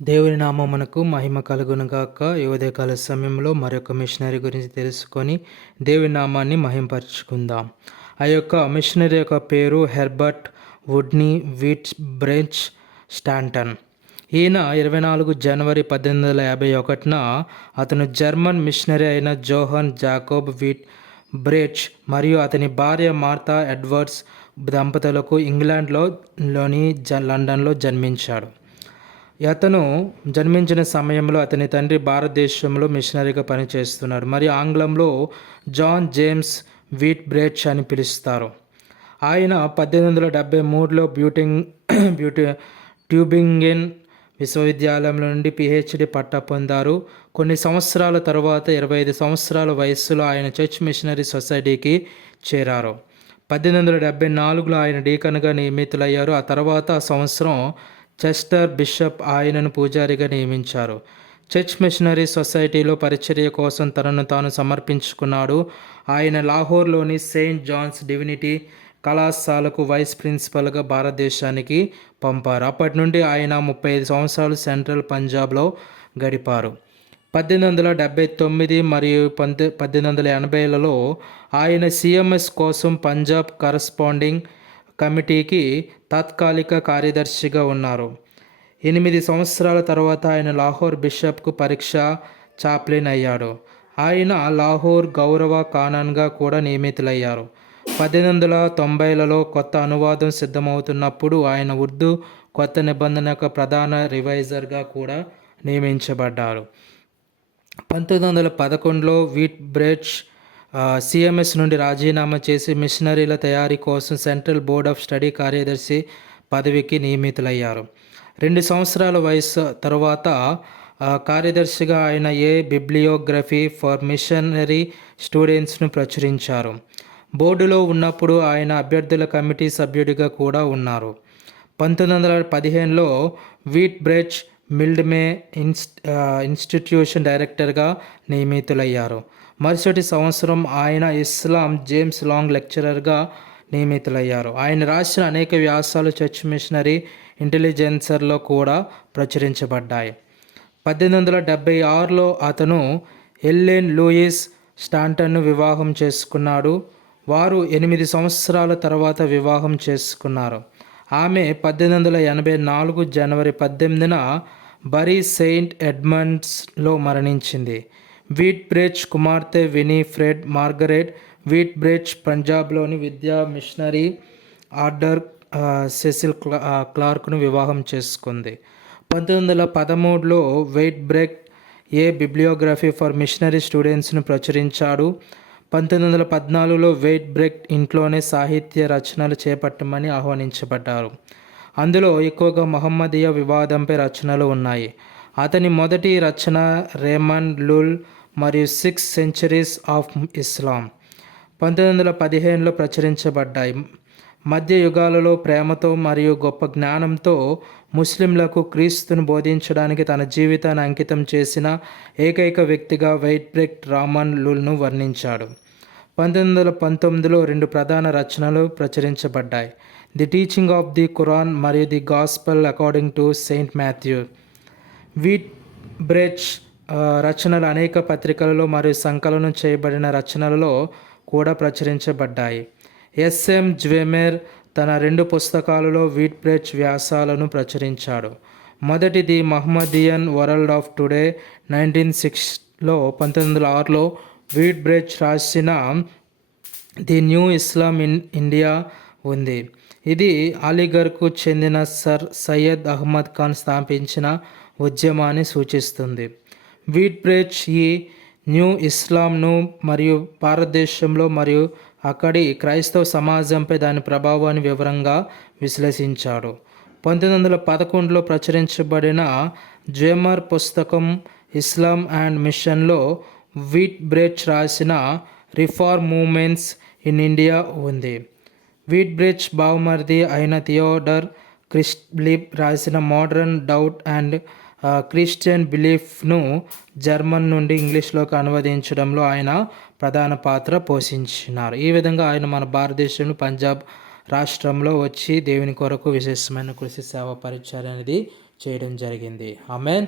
దేవుని నామమునకు మహిమ కలుగునుగాక. ఈ ఉదయకాల సమయంలో మరొక మిషనరీ గురించి తెలుసుకొని దేవుని నామాన్ని మహింపరచుకుందాం. ఆ యొక్క మిషనరీ యొక్క పేరు హెర్బర్ట్ వుడ్నీ విట్ బ్రెంచ్ స్టాంటన్. ఈయన 24 జనవరి 1851న అతను జర్మన్ మిషనరీ అయిన జోహన్ జాకోబ్ విట్ బ్రెచ్ మరియు అతని భార్య మార్తా ఎడ్వర్డ్స్ దంపతులకు ఇంగ్లాండ్లోని లండన్లో జన్మించాడు. అతను జన్మించిన సమయంలో అతని తండ్రి భారతదేశంలో మిషనరీగా పనిచేస్తున్నాడు మరియు ఆంగ్లంలో జాన్ జేమ్స్ వీట్ బ్రెచ్ అని పిలుస్తారు. ఆయన 1873లో ట్యూబింగెన్ విశ్వవిద్యాలయం నుండి PhD పట్టా పొందారు. కొన్ని సంవత్సరాల తరువాత 25 సంవత్సరాల వయస్సులో ఆయన చర్చ్ మిషనరీ సొసైటీకి చేరారు. 1874లో ఆయన డీకన్గా నియమితులయ్యారు. ఆ తర్వాత ఆ సంవత్సరం చెస్టర్ బిషప్ ఆయనను పూజారిగా నియమించారు. చర్చ్ మిషనరీ సొసైటీలో పరిచర్య కోసం తనను తాను సమర్పించుకున్నాడు. ఆయన లాహోర్లోని సెయింట్ జాన్స్ డివినిటీ కళాశాలకు వైస్ ప్రిన్సిపల్గా భారతదేశానికి పంపారు. అప్పటి నుండి ఆయన 35 సంవత్సరాలు సెంట్రల్ పంజాబ్లో గడిపారు. 1879 మరియు 1880లలో ఆయన CMS కోసం పంజాబ్ కరస్పాండింగ్ కమిటీకి తాత్కాలిక కార్యదర్శిగా ఉన్నారు. 8 సంవత్సరాల తర్వాత ఆయన లాహోర్ బిషప్కు పరీక్ష చాప్లిన్ అయ్యాడు. ఆయన లాహోర్ గౌరవ కానన్గా కూడా నియమితులయ్యారు. 1890లలో కొత్త అనువాదం సిద్ధమవుతున్నప్పుడు ఆయన ఉర్దూ కొత్త నిబంధన యొక్క ప్రధాన రివైజర్గా కూడా నియమించబడ్డారు. 1911లో వీట్ బ్రెచ్ CMS నుండి రాజీనామా చేసి మిషనరీల తయారీ కోసం సెంట్రల్ బోర్డ్ ఆఫ్ స్టడీ కార్యదర్శి పదవికి నియమితులయ్యారు. 2 సంవత్సరాల వయసు తరువాత కార్యదర్శిగా ఆయన బిబ్లియోగ్రఫీ ఫర్ మిషనరీ స్టూడెంట్స్ను ప్రచురించారు. బోర్డులో ఉన్నప్పుడు ఆయన అభ్యర్థుల కమిటీ సభ్యుడిగా కూడా ఉన్నారు. 1915లో వీట్ బ్రెచ్ మిల్డ్మే ఇన్స్టిట్యూషన్ డైరెక్టర్గా నియమితులయ్యారు. మరుసటి సంవత్సరం ఆయన ఇస్లాం జేమ్స్ లాంగ్ లెక్చరర్గా నియమితులయ్యారు. ఆయన రాసిన అనేక వ్యాసాలు చర్చ్ మిషనరీ ఇంటెలిజెన్సర్లో కూడా ప్రచురించబడ్డాయి. 1876లో అతను ఎల్లెన్ లూయిస్ స్టాంటన్ను వివాహం చేసుకున్నాడు. వారు 8 సంవత్సరాల తర్వాత వివాహం చేసుకున్నారు. ఆమె 1884 జనవరి 18న బరీ సెయింట్ ఎడ్మండ్స్లో మరణించింది. వీట్ బ్రెచ్ కుమార్తె వినీఫ్రెడ్ మార్గరెట్ వీట్ బ్రెచ్ పంజాబ్లోని విద్యా మిషనరీ ఆర్డర్ సెసిల్ క్లార్క్ను వివాహం చేసుకుంది. 1913లో wheat breach bibliography for machinery స్టూడెంట్స్ను ప్రచురించాడు. 1914లో వీట్ బ్రెచ్ ఇంట్లోనే సాహిత్య రచనలు చేపట్టమని ఆహ్వానించబడ్డారు. అందులో ఎక్కువగా మహమ్మదీయ వివాదంపై రచనలు ఉన్నాయి. అతని మొదటి రచన రేమన్ లుల్ మరియు 6 సెంచరీస్ ఆఫ్ ఇస్లాం 1915లో ప్రచురించబడ్డాయి. మధ్య యుగాలలో ప్రేమతో మరియు గొప్ప జ్ఞానంతో ముస్లింలకు క్రీస్తును బోధించడానికి తన జీవితాన్ని అంకితం చేసిన ఏకైక వ్యక్తిగా వీట్ బ్రెచ్ రామన్ లుల్ను వర్ణించాడు. 1919లో 2 ప్రధాన రచనలు ప్రచురించబడ్డాయి: the teaching of the Quran మరియు the gospel according to saint Matthew. Weitbrecht రచనలు అనేక పత్రికలలో మరియు సంకలనం చేయబడిన రచనలలో కూడా ప్రచురించబడ్డాయి. SM జ్వెమెర్ తన 2 పుస్తకాలలో వీట్ బ్రెచ్ వ్యాసాలను ప్రచురించాడు. మొదటి the Mohammedan world of today 1906లో 1906లో వీట్ బ్రెచ్ రాసిన the new Islam in India ఉంది. ఇది అలీగర్కు చెందిన సర్ సయ్యద్ అహ్మద్ ఖాన్ స్థాపించిన ఉద్యమాన్ని సూచిస్తుంది. వీట్ బ్రెచ్ ఈ న్యూ ఇస్లాంను మరియు భారతదేశంలో మరియు అక్కడి క్రైస్తవ సమాజంపై దాని ప్రభావాన్ని వివరంగా విశ్లేషించాడు. 1911లో ప్రచురించబడిన జ్వెమర్ పుస్తకం ఇస్లాం అండ్ మిషన్లో వీట్ బ్రెచ్ రాసిన రిఫార్మ్ మూవ్మెంట్స్ ఇన్ ఇండియా ఉంది. వీట్ బ్రెచ్ బావమరిది అయిన థియోడర్ క్రిస్ట్లిప్ రాసిన మోడర్న్ డౌట్ అండ్ క్రిస్టియన్ బిలీఫ్ను జర్మన్ నుండి ఇంగ్లీష్లోకి అనువదించడంలో ఆయన ప్రధాన పాత్ర పోషించినారు. ఈ విధంగా ఆయన మన భారతదేశంలో పంజాబ్ రాష్ట్రంలో వచ్చి దేవుని కొరకు విశేషమైన కృషి సేవ పరిచర్య అనేది చేయడం జరిగింది. ఆమేన్.